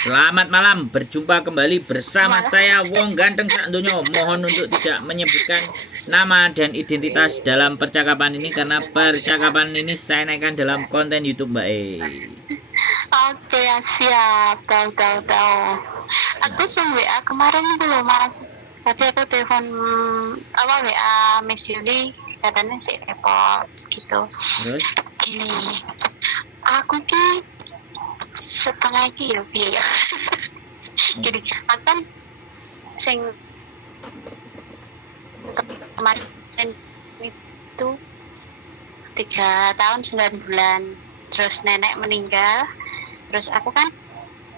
Selamat malam, berjumpa kembali bersama saya Wong Ganteng Sakdonya. Mohon untuk tidak menyebutkan nama dan identitas dalam percakapan ini karena percakapan ini saya naikkan dalam konten YouTube Mbak E. Oke, siap. Tahu. Aku WA kemarin belum Mas. Tadi aku telepon WA Miss Yuli, katanya sih repot gitu. Terus? Gini, aku ki setengah iki ya piye. Gini, akan sing kemarin itu 3 tahun 9 bulan. Terus nenek meninggal. Terus aku kan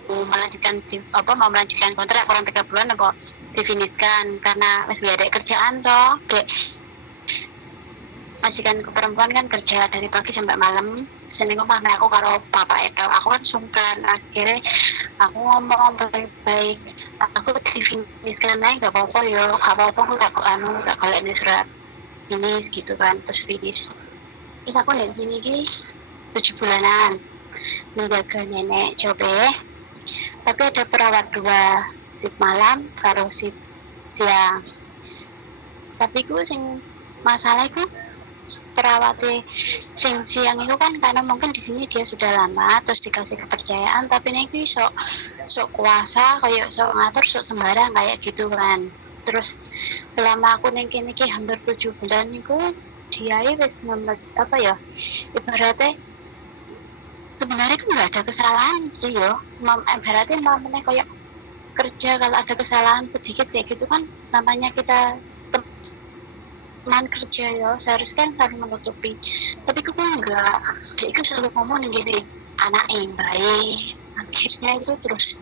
mau melanjutkan kontrak kurang 3 bulan apa difinishkan karena masih ada kerjaan toh. Majikan ke perempuan kan kerja dari pagi sampai malam. Sini aku karo bapak itu aku kan sungkan, akhirnya aku ngomong baik-baik, aku difinishkan aja gak apa-apa ya, gak apa-apa aku tak kalau ini surat ini gitu kan, terus finish. Terus aku lihat sini 7 bulanan menjaga nenek coba, tapi ada perawat 2, shift malam karo shift siang. Tapi ku sing masalah itu perawatnya sing siang itu kan karena mungkin di sini dia sudah lama terus dikasih kepercayaan, tapi ini sok kuasa kayak sok ngatur sok sembarang kayak gitu kan. Terus selama aku niki hampir 7 bulan niku dia wis ibaratnya sebenarnya itu nggak ada kesalahan sih yo. Ibaratnya mamanya kayak kerja kalau ada kesalahan sedikit kayak gitu kan namanya kita teman kerja ya, seharusnya kan saling menutupi. Tapi aku enggak, dia itu selalu ngomong gini, anak yang baik. Akhirnya itu terus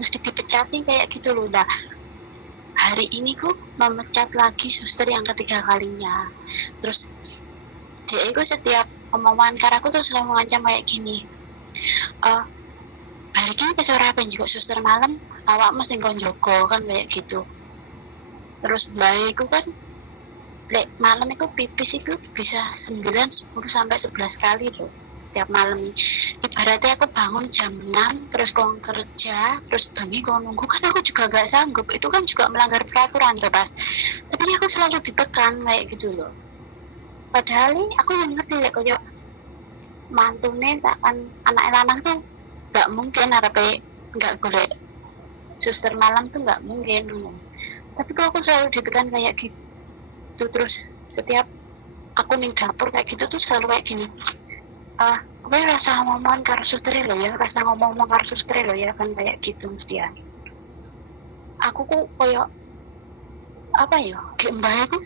mesti dipecatin kayak gitu loh. Nah, hari ini ku memecat lagi suster yang ketiga kalinya. Terus dia itu setiap omongan karaku tuh selalu mengancam kayak gini, hari ini kesorapan juga suster malam, awak mesin konjoko kan kayak gitu. Terus baikku kan malam itu pipis itu bisa 9, 10 sampai 11 kali loh tiap malam. Ibaratnya aku bangun jam 6 terus kau kerja terus bengi kau nunggu kan aku juga gak sanggup, itu kan juga melanggar peraturan bebas. Tapi aku selalu ditekan kayak gitu loh. Padahal aku yang ngerti kayak mantune seakan anak lanang tuh gak mungkin gak golek suster malam tuh gak mungkin. Tapi kok aku selalu ditekan kayak gitu. Terus setiap aku ning dapur kayak gitu tuh selalu kayak gini, gue rasa ngomong karo suster lo ya, rasa ngomong karo suster lo ya kan kayak gitu mesti ya. Aku kok kayak apa ya, kayak mbak aku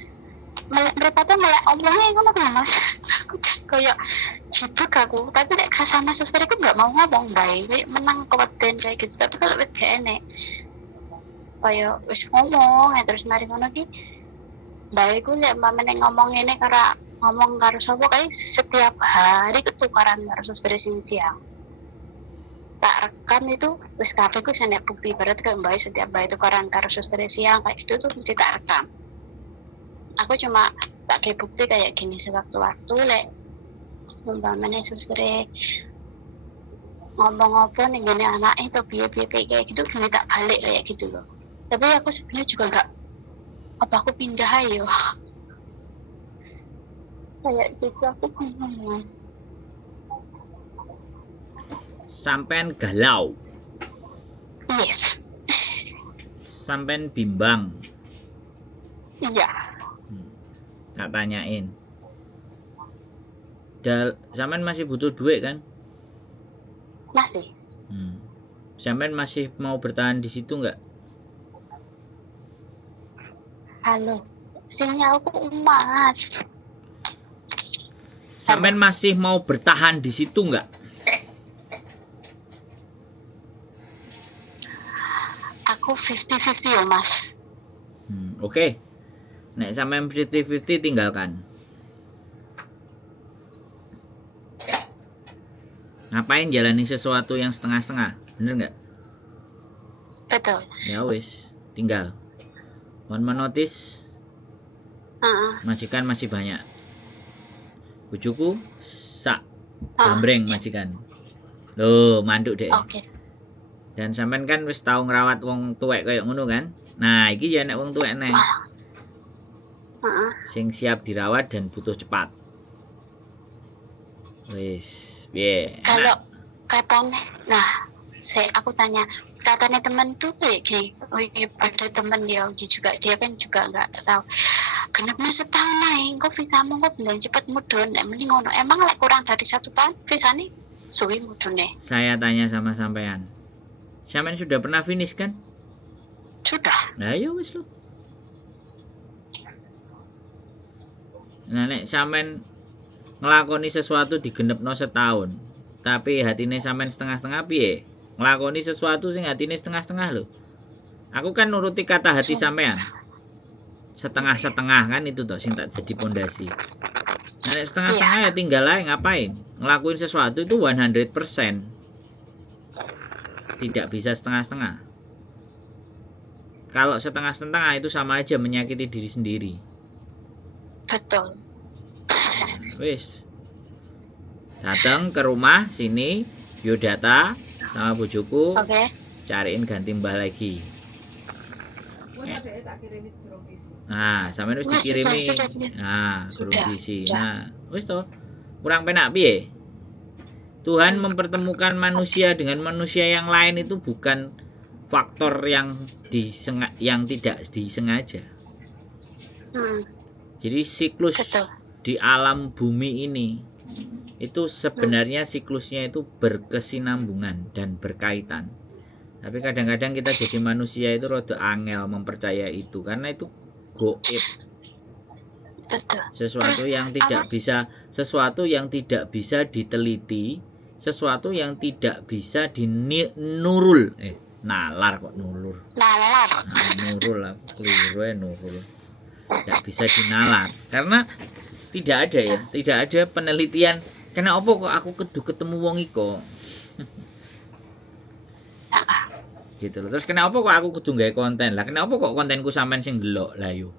mereka tuh malah omongnya ngono kan mas. Aku kayak jibuk aku, tapi nek sama suster aku nggak mau ngomong baik, menang keweden kayak gitu. Tapi kalau wis gak enek kayak wis ngomong terus mari ngono ki baikku nek mamane ngomong ini karena ngomong karo sapa kayak setiap hari ketukaran karo suster sing siang. Tak rekam itu wis kabeh ku senek bukti, berarti kayak mbak setiap baik tukaran karo suster siang kayak gitu tuh mesti tak rekam. Aku cuma tak kayak bukti kayak gini sewaktu-waktu lek umpamane suster ngomong-ngomong nih gini anak itu piye-piye kayak gitu gini tak balik kayak gitu loh. Tapi aku sebenarnya juga nggak apa aku pindah ayo kayak gitu aku bingung. Sampean galau. Yes. Sampean bimbang. Iya. Tak tanyain. Sampean masih butuh duit kan? Masih. Sampean masih mau bertahan di situ nggak? Halo, sinyalku emas. Sampean masih mau bertahan di situ nggak? Aku 50-50 ya mas. Oke. Nek sampean 50-50 tinggalkan. Ngapain jalani sesuatu yang setengah-setengah? Bener nggak? Betul. Ya wis, tinggal. One man notice. Majikan masih banyak. Bujuku sak gambreng majikan. Loh, manduk deh. Oke. Dan sampean kan wis tau ngrawat wong tuwek kaya ngono kan? Nah, iki ya nek wong tuwek neh Heeh. sing siap dirawat dan butuh cepat. Wis, piye? Kalau katanya, nah, aku tanya, katanya temen tuh kayak gini, oh iya, ada temen dia juga, dia kan juga nggak tahu. Kenapa setahun naik, kok visamu kok bilang cepet mudun, mending ngono. Emang lek kurang dari 1 tahun visa nih suwi mudune? Saya tanya sama sampean. Sampean sudah pernah finish kan? Sudah. Nah, ya wis lho. Nah, nek sampean nglakoni sesuatu digenepno setahun, tapi hatine sampean setengah-setengah piye? Nglakoni sesuatu sing hatine setengah-setengah lho. Aku kan nuruti kata hati sampean. Setengah-setengah kan itu toh sing tak jadi pondasi. Nah, nek setengah-setengah ya tinggal aja ngapain? Ngelakuin sesuatu itu 100%. Tidak bisa setengah-setengah. Kalau setengah-setengah itu sama aja menyakiti diri sendiri. Betul. Wis. Datang ke rumah sini, biodata sama bojoku, Oke. cariin ganti mbah lagi. Nah, sampean wis Mas, dikirimi. sudah. Nah, Sudah, kurang diisi. sudah. Nah, wis toh. Kurang penak piye? Tuhan mempertemukan manusia dengan manusia yang lain itu bukan faktor yang tidak disengaja. Jadi siklus Betul. di alam bumi ini itu sebenarnya siklusnya itu berkesinambungan dan berkaitan. Tapi kadang-kadang kita jadi manusia itu rada angel mempercaya itu karena itu goib. Betul. Sesuatu yang tidak bisa diteliti, sesuatu yang tidak bisa dinurul. Nalar kok nulur. Nalar. Nurul lah, keliru nurul. Tidak bisa dinalar karena tidak ada penelitian. Kenapa kok aku ketemu wong iko? Gitu loh. Terus kenapa kok aku kudu gawe konten? Lah kenapa kok kontenku sampean sing delok? Lah yo.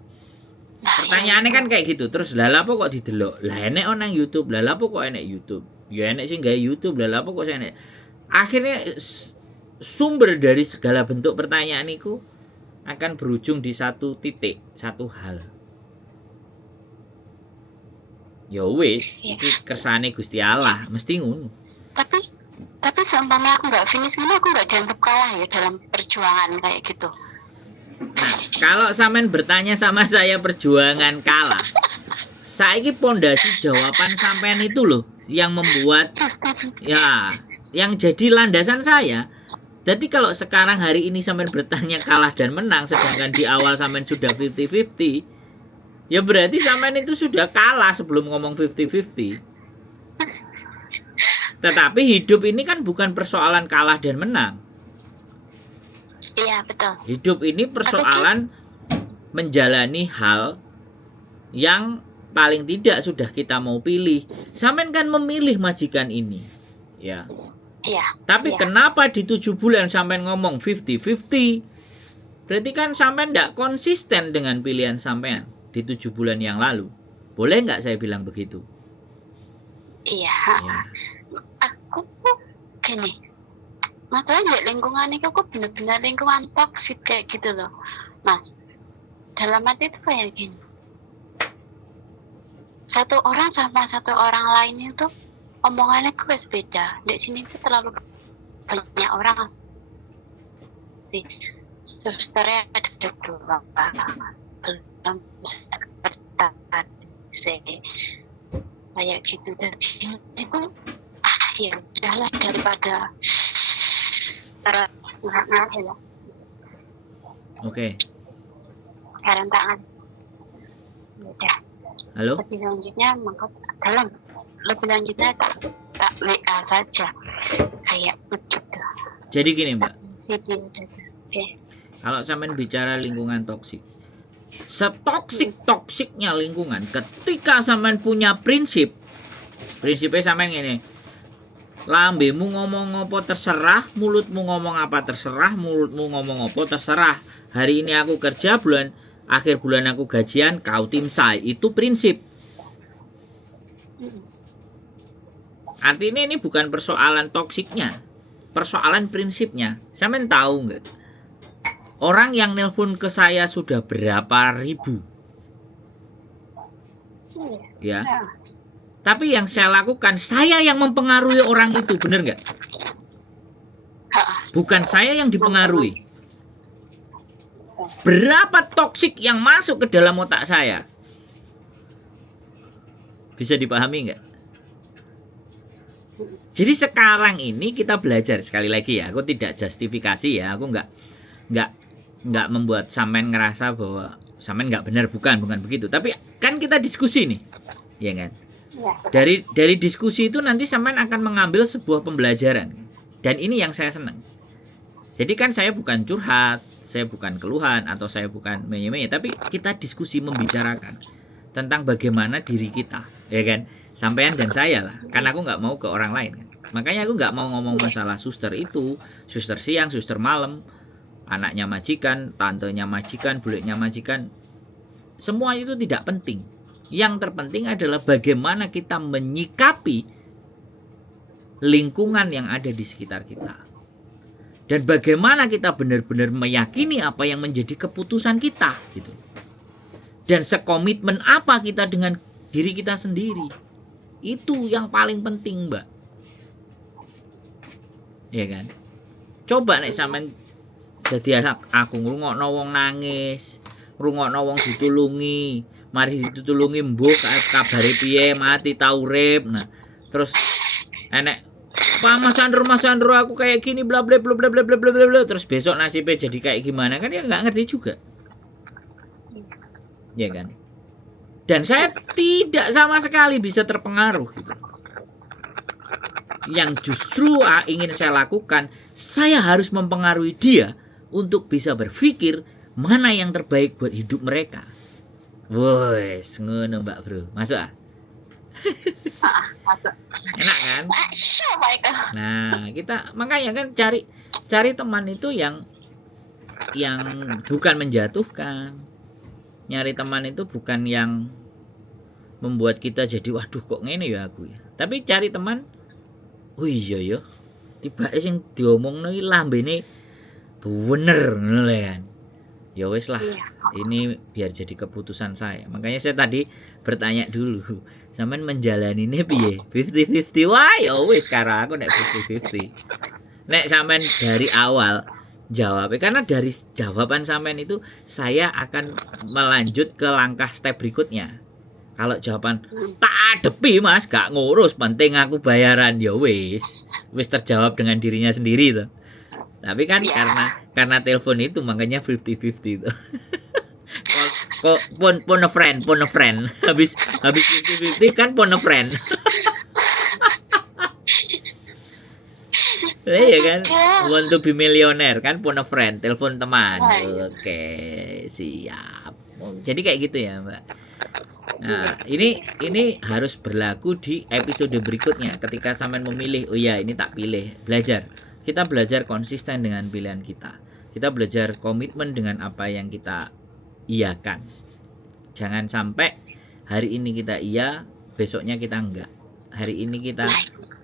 Pertanyaannya kan kayak gitu. Terus lah apa kok didelok? Lah enek nang YouTube. Lah apa kok enek YouTube? Ya enek sing gawe YouTube. Lah apa kok enek? Akhirnya sumber dari segala bentuk pertanyaan itu akan berujung di satu titik, satu hal. Ya wis, iki kersane Gusti Allah, mesti ngono. Tapi seumpama aku nggak finish ini, aku nggak dianggap kalah ya dalam perjuangan kayak gitu. Nah, kalau sampean bertanya sama saya perjuangan kalah, saiki pondasi jawaban sampean itu loh yang membuat ya, yang jadi landasan saya. Jadi kalau sekarang hari ini sampean bertanya kalah dan menang, sedangkan di awal sampean sudah 50-50, ya berarti sampean itu sudah kalah sebelum ngomong 50-50. Tetapi hidup ini kan bukan persoalan kalah dan menang. Iya, betul. Hidup ini persoalan menjalani hal yang paling tidak sudah kita mau pilih. Sampean kan memilih majikan ini. Ya. Iya. Tapi kenapa di 7 bulan sampean ngomong 50-50? Berarti kan sampean tidak konsisten dengan pilihan sampean di 7 bulan yang lalu. Boleh nggak saya bilang begitu? Iya. Ya. Aku gini. Masalahnya lingkungan itu aku benar-benar lingkungan toksik kayak gitu loh, Mas. Dalam arti itu kayak gini. Satu orang sama satu orang lain itu omongannya kok beda. Di sini tuh terlalu banyak orang sih. Susternya ada 2, belum sekretaris kayak gitu. Jadi itu ya udahlah daripada ya. Oke. Sekarang tangan. Udah. Halo? Lebih lanjutnya tak WA saja. Kayak begitu. Jadi gini, Mbak. Oke. Kalau sampean bicara lingkungan toksik, setoksik-toksiknya lingkungan ketika sampean punya prinsipnya sampean ngene. Lambemu ngomong apa terserah, mulutmu ngomong apa terserah, mulutmu ngomong apa terserah. Hari ini aku kerja, akhir bulan aku gajian, kau timsai. Itu prinsip. Artinya ini bukan persoalan toksiknya, persoalan prinsipnya. Sampean tahu nggak? Orang yang nelpon ke saya sudah berapa ribu, ya. Nah, Tapi yang saya lakukan, saya yang mempengaruhi orang itu, bener nggak? Bukan saya yang dipengaruhi. Berapa toksik yang masuk ke dalam otak saya? Bisa dipahami nggak? Jadi sekarang ini kita belajar, sekali lagi ya, aku tidak justifikasi ya, aku nggak membuat sampean ngerasa bahwa sampean nggak benar, bukan begitu. Tapi kan kita diskusi nih, ya kan? ya. Dari diskusi itu nanti sampean akan mengambil sebuah pembelajaran, dan ini yang saya senang. Jadi kan saya bukan curhat, saya bukan keluhan, atau saya bukan menye-menye, tapi kita diskusi membicarakan tentang bagaimana diri kita, ya kan? Sampean dan saya lah, karena aku nggak mau ke orang lain kan. Makanya aku nggak mau ngomong masalah suster itu, suster siang, suster malam, anaknya majikan, tantenya majikan, buliknya majikan. Semua itu tidak penting. Yang terpenting adalah bagaimana kita menyikapi lingkungan yang ada di sekitar kita. Dan bagaimana kita benar-benar meyakini apa yang menjadi keputusan kita gitu. Dan sekomitmen apa kita dengan diri kita sendiri. Itu yang paling penting, Mbak. Ya kan? Coba nek sampean dadi aku ngrungokno wong nangis, ngrungokno wong ditulungi, mari ditulungi mbok kabare piye, mati ta urip. Nah, terus enek Pak Mas Andro aku kayak gini bla bla bla bla bla bla bla bla, terus besok nasibnya jadi kayak gimana kan ya nggak ngerti juga. Ya kan? Dan saya tidak sama sekali bisa terpengaruh gitu. Yang justru ingin saya lakukan, saya harus mempengaruhi dia untuk bisa berpikir mana yang terbaik buat hidup mereka. Wes, ngono Mbak Bro. Masuk ah? Masuk. Enak kan? Nah, kita makanya kan cari teman itu yang bukan menjatuhkan. Nyari teman itu bukan yang membuat kita jadi waduh kok ngene ya aku ya. Tapi cari teman, oh iya ya, tiba sing diomongno iki lambene bener ngono kan. Ya wis lah, ini biar jadi keputusan saya. Makanya saya tadi bertanya dulu, sampean menjalaninya piye? 50-50. Wah, ya wis sekarang aku nek 50-50. Nek sampean dari awal jawabnya, karena dari jawaban sampean itu saya akan melanjut ke langkah step berikutnya. Kalau jawaban tak adepi Mas, gak ngurus, penting aku bayaran, ya wis terjawab dengan dirinya sendiri tuh. Tapi kan karena telepon itu makanya 50-50 tuh. Kok pun a friend. Habis 50-50 kan pun a friend. Iya kan, want to be millionaire kan, phone a friend, telepon teman. Oke, siap. Jadi kayak gitu ya Mbak. Nah ini harus berlaku di episode berikutnya. Ketika sampean memilih, oh ya ini tak pilih, belajar. Kita belajar konsisten dengan pilihan kita. Kita belajar komitmen dengan apa yang kita iyakan. Jangan sampai hari ini kita iya, besoknya kita enggak. Hari ini kita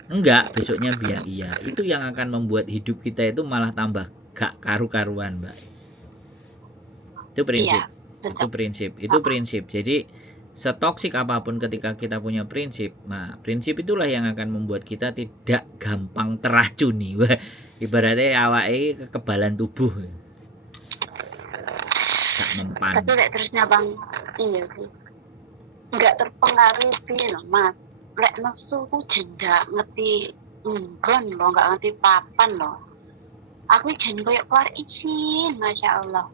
enggak, besoknya biar iya. Itu yang akan membuat hidup kita itu malah tambah gak karu-karuan, Mbak. Itu prinsip. Itu prinsip. Jadi setoksik apapun ketika kita punya prinsip, nah prinsip itulah yang akan membuat kita tidak gampang teracuni. Wah, ibaratnya awake kekebalan tubuh. Gak mempan. Tapi terusnya Bang, iya sih. Enggak terpengaruh piye loh, Mas. Lek nesu ku jendak ngerti nggon loh, enggak ngerti papan loh. Aku jen koyo keluar izin, Masya Allah.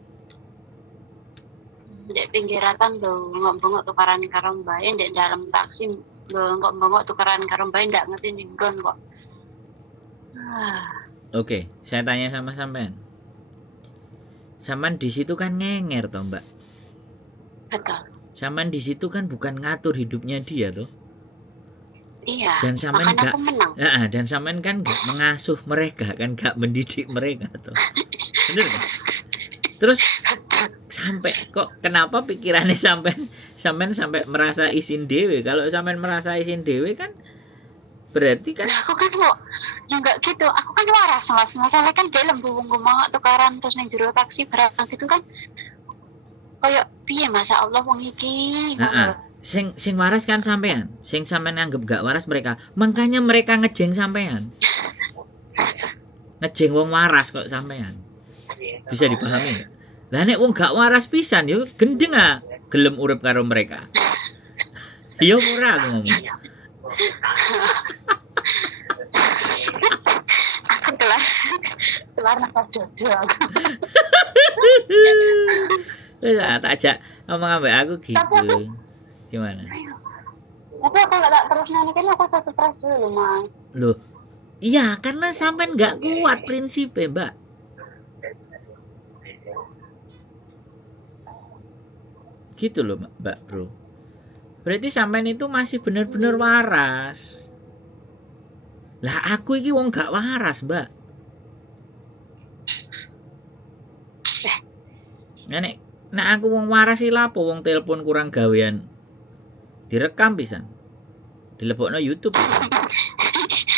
Dek pinggiratan loh, bengok tukaran karo mbae, dek dalam taksi loh, bengok tukaran karo mbae, ndak ngerti nggon kok. Oke, saya tanya sama sampean. Sampean di situ kan ngenger toh, Mbak? Betul. Sampean di situ kan bukan ngatur hidupnya dia toh. Iya. Dan sampean gak, dan sampean kan gak mengasuh mereka, kan gak mendidik mereka toh. Bener kan? Terus sampai kok kenapa pikirannya sampean sampai merasa isin dewe? Kalau sampean merasa isin dewe kan Berarti kan Nah, aku kan kok juga gitu. Aku kan waras mas. Masalah kan dia lembu ngomong tukaran terus neng jero taksi barang gitu kan. Kayak piye masa Allah wong iki ngono heeh. lho. Sing waras kan sampean. Sing sampean anggap gak waras mereka. Makanya mereka ngejeng sampean. Ngejeng wong waras kok sampean. Bisa dipahami nggak? Lah nek wong gak waras pisan yo gendeng ah gelem urip karo mereka. Iya ora aku ngomong. Aku kelar nang dojo aku. Wis tak ajak ngomong ambek aku gitu. Gimana? Tapi aku tak terus nanti kan aku stres dulu mas. Loh, iya karena sampean nggak kuat prinsipnya, Mbak. Gitu loh, Mbak Bro. Berarti sampean itu masih bener-bener waras. Lah aku iki wong gak waras, Mbak. Nek aku wong waras iki lapo wong telepon kurang gawean. Direkam pisan. Dilebokno YouTube.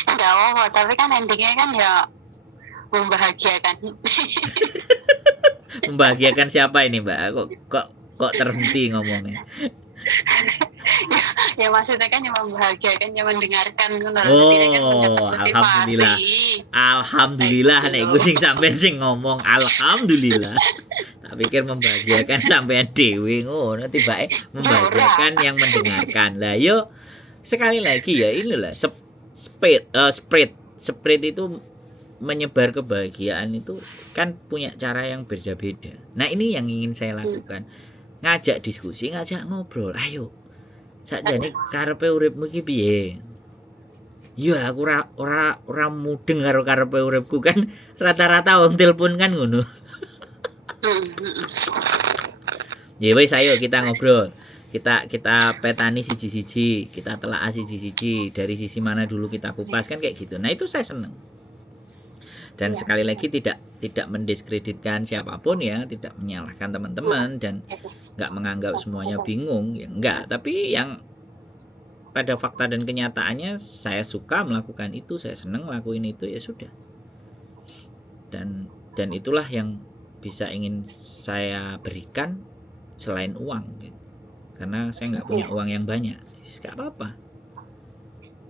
Enggak apa tapi kan endingnya kan ya membahagiakan. Membahagiakan siapa ini, Mbak? Kok terhenti ngomongnya? Ya maksudnya kan yang membahagiakan yang mendengarkan kan Oh, tidak kan mendapat alhamdulillah. motivasi. Alhamdulillah nek iku sing sampean sing ngomong alhamdulillah. Tak pikir membahagiakan sampean dhewe ngono tibake membahagiakan yang mendengarkan. Lah yo sekali lagi ya inilah spread itu menyebar kebahagiaan itu kan punya cara yang berbeda-beda. Nah, ini yang ingin saya lakukan. Ngajak diskusi, ngajak ngobrol. Ayo. Sakjane karepe uripmu iki piye? Ya aku ora mudeng karo karepe uripku kan rata-rata wong telepon kan ngono. Ya wis ayo kita ngobrol. Kita petani siji-siji, kita telaah siji-siji dari sisi mana dulu kita kupas kan kayak gitu. Nah, itu saya seneng. Dan sekali lagi tidak mendiskreditkan siapapun ya, tidak menyalahkan teman-teman dan nggak menganggap semuanya bingung ya enggak, tapi yang pada fakta dan kenyataannya saya suka melakukan itu, saya senang ngelakuin itu ya sudah. Dan itulah yang bisa ingin saya berikan selain uang gitu. Karena saya nggak punya uang yang banyak, nggak apa-apa.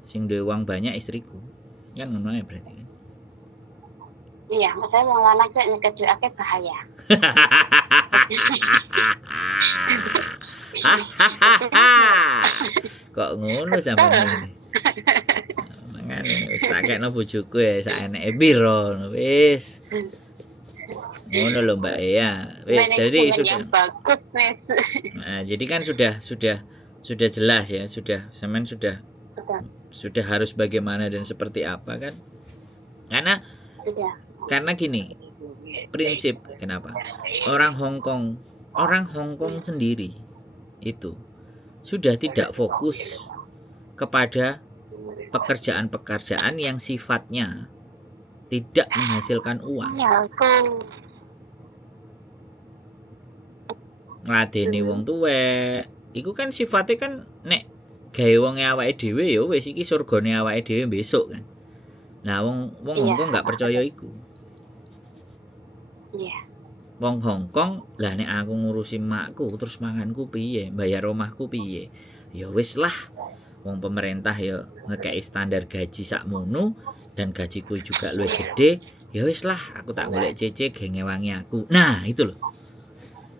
Sing duwe uang banyak istriku kan ngono ya berarti. Iya, saya mau lanang saya ngeduake bahaya. Kok ngono sampeyan. Mangane wis tak kekno bojoku ya sak eneke piro wis. Ngono lho Mbak ya. Wis jadi sudah yang bagus nih. Nah, jadi kan sudah jelas ya, sampean sudah harus bagaimana dan seperti apa kan? Karena gini, prinsip kenapa? Orang Hong Kong sendiri itu sudah tidak fokus kepada pekerjaan-pekerjaan yang sifatnya tidak menghasilkan uang. Ngladeni wong tuwek, iku kan sifatnya kan nek gawe wonge awake dhewe ya wis iki surgane awake dhewe besok kan. Nah, wong Hong Kong enggak percaya iku. Iya. Wong Hong Kong, lah nek aku ngurusi makku terus manganku piye, bayar omahku piye. Ya wis lah. Wong pemerintah ya ngekeki standar gaji sakmono dan gajiku juga luwih gede. Ya wis lah, aku tak golek cece ge ngewangi aku. Nah, itu loh.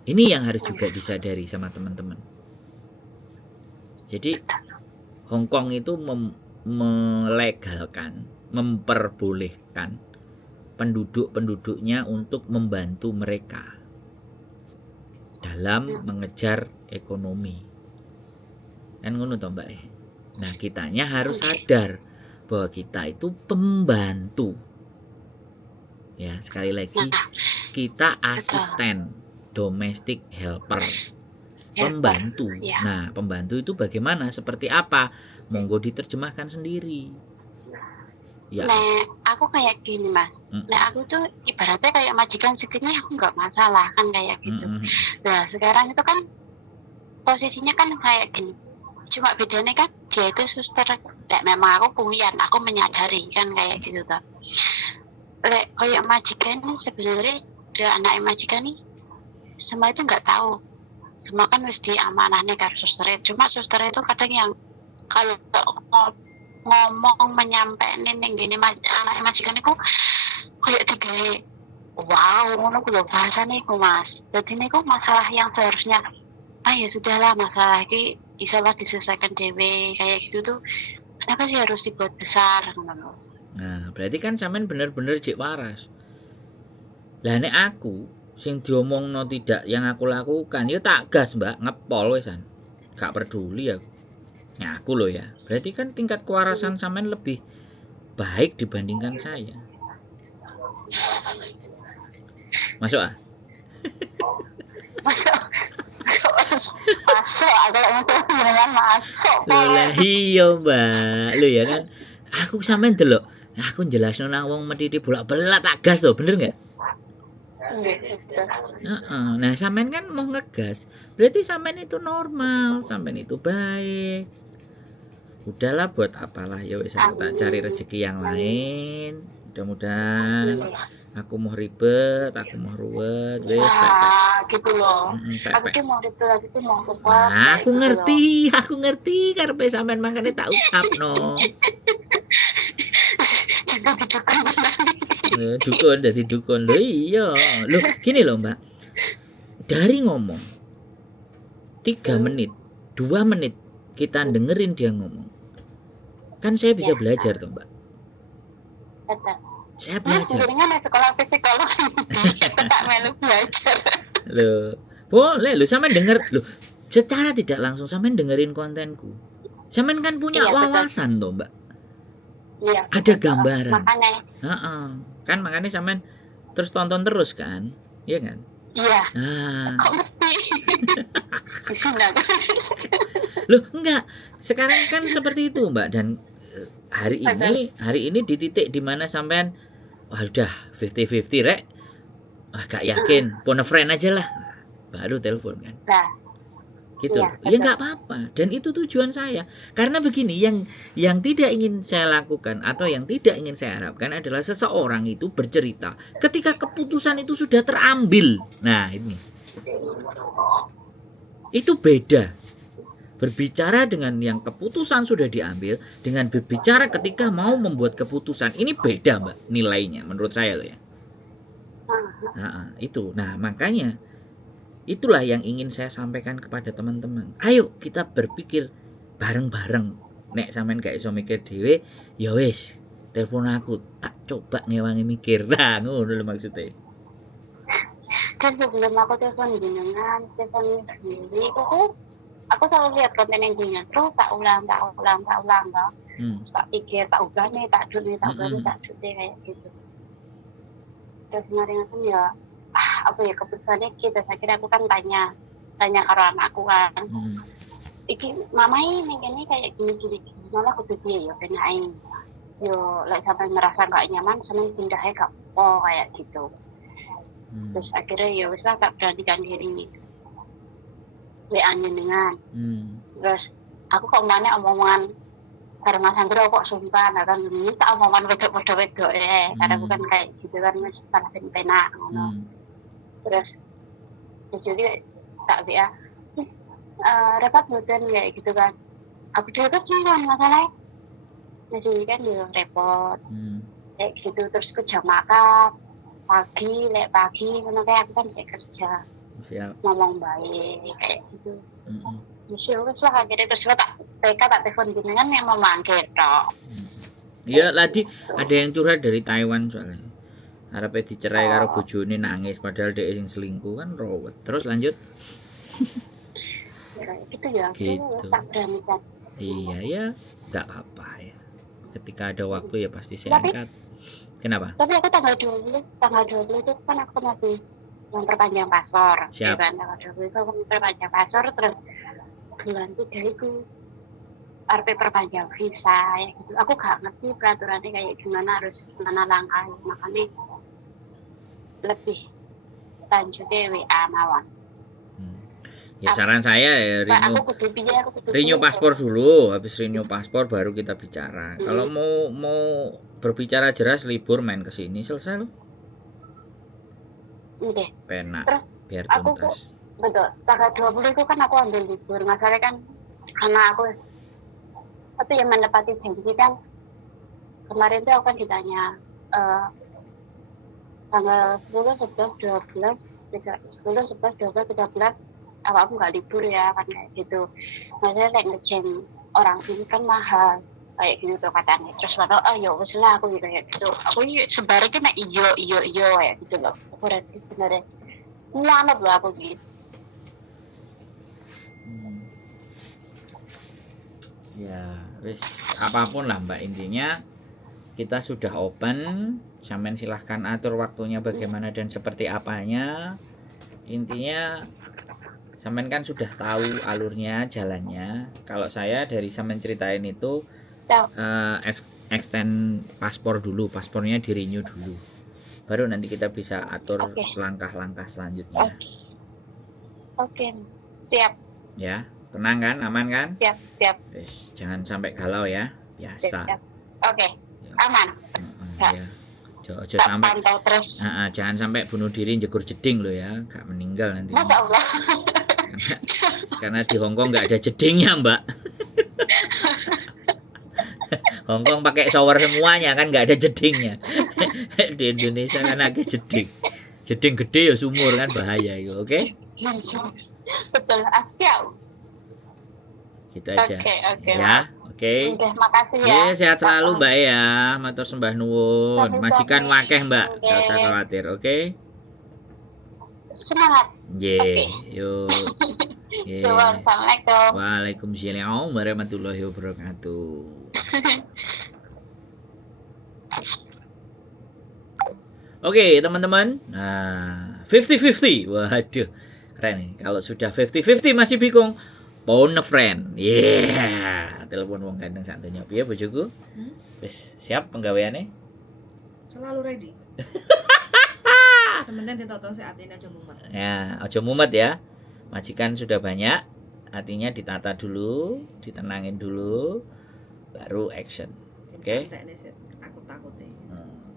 Ini yang harus juga disadari sama teman-teman. Jadi Hong Kong itu melegalkan, memperbolehkan penduduk-penduduknya untuk membantu mereka dalam mengejar ekonomi. Kan ngono toh, Mbak. Nah, kitanya harus sadar bahwa kita itu pembantu. Ya, sekali lagi kita asisten, domestic helper, pembantu. Nah, pembantu itu bagaimana? Seperti apa? Monggo diterjemahkan sendiri. Ya. Nah, aku kayak gini mas. Nah, aku tuh ibaratnya kayak majikan segini aku nggak masalah kan kayak gitu. Nah, sekarang itu kan posisinya kan kayak gini. Cuma bedanya kan dia itu suster. Lek memang aku punya, aku menyadari kan kayak gitu tuh. Lek kayak majikan nih sebenarnya dia anak majikan nih semua itu nggak tahu. Semua kan mesti amanahnya kan suster. Cuma suster itu kadang yang kalau ngomong menyampaikan ning gini anak majikan itu kayak tiga wow ngono ku lho bahasane iku Mas. Jadi niku masalah yang seharusnya ya sudahlah masalah ini bisa diselesaikan dewe kayak gitu tuh kenapa sih harus dibuat besar ngono. Nah, berarti kan sampean bener-bener jek waras. Lah nek aku sing diomongno tidak yang aku lakukan, ya tak gas, Mbak, ngepol wisan. Gak peduli aku. Ya aku loh ya. Berarti kan tingkat kewarasan sampean lebih baik dibandingkan saya. Masuk ah? Masuk kalau masuk dengan masuk Lah iya, Mbak. Lho ya kan. Aku sampean delok. Aku jelasno nang wong medhiti bolak-balik tak gas to, bener enggak? Heeh. Nah, sampean kan mau ngegas. Berarti sampean itu normal, sampean itu baik. Udahlah buat apalah ya wis aku tak cari rezeki yang lain. Mudah-mudahan aku mau ribet, aku mau ruwet, wis gitu loh. Aku ki mau itu lagi tuh mau cepat. Nah, aku ngerti karepe sampean makane tak ucapno. Jangan didukung Dukun dadi dukun. Lho iya. Loh, gini loh, Mbak. Dari ngomong 3 menit, 2 menit kita dengerin dia ngomong. Kan saya bisa belajar toh, Mbak. Saya belajar. Sebenarnya sekolah psikologi tak melu belajar. Loh, boleh loh sampean denger. Loh, secara tidak langsung sampean dengerin kontenku. Sampean kan punya wawasan toh, Mbak. Iya. Ada gambaran. Makanya. Kan makanya sampean terus tonton terus kan? Iya kan? Iya. Nah. Kok ngerti? Loh, enggak. Sekarang kan seperti itu, Mbak, dan hari ini di titik dimana sampean wah udah 50-50 rek. Gak yakin, phone a friend aja lah. Baru telepon kan. Nah, gitu. Ya nggak apa-apa. Dan itu tujuan saya. Karena begini, yang tidak ingin saya lakukan atau yang tidak ingin saya harapkan adalah seseorang itu bercerita ketika keputusan itu sudah terambil. Nah, ini. Itu beda. Berbicara dengan yang keputusan sudah diambil dengan berbicara ketika mau membuat keputusan. Ini beda, Mbak, nilainya menurut saya loh ya. Itu. Nah, makanya itulah yang ingin saya sampaikan kepada teman-teman. Ayo kita berpikir bareng-bareng. Nek sampean gak iso mikir dhewe, ya wis, telepon aku, tak coba ngewangi mikir. Nah, ngono lho maksudnya. Kan sebelum aku telepon jenengan, telepon sendiri itu aku selalu lihat konten yang jenengan terus tak ulang toh. Terus tak pikir, tak ubah nih, tak dut kayak gitu. Terus kemarin kan ya apa ya keputusannya kita akhirnya aku kan tanya karo anakku kan iki mama ini kayak gini malah kudu piye ya benain yo lek sampai ngerasa gak nyaman sampe pindah aja kayak gitu. Terus akhirnya ya wis lah tak beranikan diri WA dengan terus aku kok mana omongan karena Mas Andro kok sumpah kan ini tak omongan wedok karena bukan kayak gitu kan mas salah penak ngono. Terus jadi tak WA repot boten kayak gitu kan aku juga sih kan masalahnya masih kan dia repot kayak gitu. Terus ke jam makan pagi mana kayak aku kan saya kerja ngomong baik kayak gitu. Terus lah akhirnya terus tak telepon jenengan yang mau mangkir toh. Iya tadi ada yang curhat dari Taiwan soalnya. Arepe dicerai karo bojone nangis padahal dhek sing selingkuh kan rowet. Terus lanjut. Gitu ya. Gitu. Tak berani kan. Iya ya, enggak apa-apa ya. Ketika ada waktu ya pasti saya angkat. Kenapa? Tapi aku tanggal 20 itu kan aku masih memperpanjang paspor. Siap. Kan tanggal 20 itu aku memperpanjang paspor terus bulan 3 itu RP perpanjang visa ya gitu. Aku gak ngerti peraturannya kayak gimana harus gimana langkahnya makanya lebih lanjutnya WA mawon. Ya saran saya ya Pak, renew aku kudu piye, aku kudu renew piye, paspor dulu, habis renew paspor baru kita bicara. Kalau mau berbicara jelas libur main ke sini selesai loh. Oke. Penak Terus biar aku kok tuntas. betul tanggal 20 itu kan aku ambil libur. Masalahnya kan karena aku tapi yang menepati janji kan kemarin tuh aku kan ditanya tanggal 10, 11, 12, 10, 11, 12, 13 awakmu nggak libur ya kan kayak gitu. Maksudnya like ngeceng orang sini kan mahal kayak gitu tuh katanya. Terus mana ya wes lah aku gitu kayak gitu. Aku sebaliknya mek iyo ya gitu loh. Aku berarti sebenarnya nyaman loh aku gitu. Ya, wis apapun lah Mbak, intinya kita sudah open, sampean silahkan atur waktunya bagaimana dan seperti apanya. Intinya sampean kan sudah tahu alurnya, jalannya. Kalau saya dari sampean ceritain itu extend paspor dulu, paspornya di renew dulu. Baru nanti kita bisa atur langkah-langkah selanjutnya. Oke, siap. Ya, tenang kan, aman kan? Siap. Wis, jangan sampai galau ya, biasa. Siap. Oke, aman. Ya. Sampai terus. Jangan sampai bunuh diri jegur jeding lo ya, gak meninggal nanti. Masya Allah. Karena di Hongkong nggak ada jedingnya Mbak. Hongkong pakai shower semuanya kan, nggak ada jedingnya. Di Indonesia kan ada jeding gede ya sumur kan, bahaya itu. Oke? Betul, siap. Gitu aja. Oke. Ya, oke. Makasih ya. Sehat selalu Mbak ya. Matur sembah nuwun. Majikan wakeh Mbak, nggak usah khawatir. Oke? Semangat. Yuk. Assalamualaikum. Waalaikumsalam warahmatullahi wabarakatuh. Oke, teman-teman. Nah, 50-50. Waduh. Keren nih. Kalau sudah 50-50 masih bingung, phone a friend. Telepon wong gandeng sak donya. Piye bojoku? Wis siap penggaweane? Selalu ready. Sementing ditoto sik atine aja mumet. Ya, aja mumet ya. Majikan sudah banyak, artinya ditata dulu, ditenangin dulu, baru action. Oke?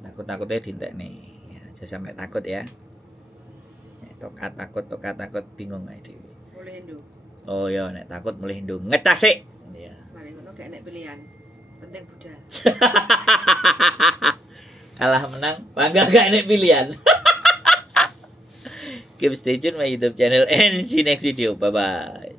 Takut-takutnya dintek nih. Ya, aja sampai takut ya. Tokat takut bingung ae dhewe. Mulih ndo. Oh ya, nek takut mulih ndo ngecas sik. Ya. Mari ngono gak nek pilihan. Penting budal. Kalah menang, bangga gak nek pilihan. Keep stay tune my YouTube channel and see you next video. Bye bye.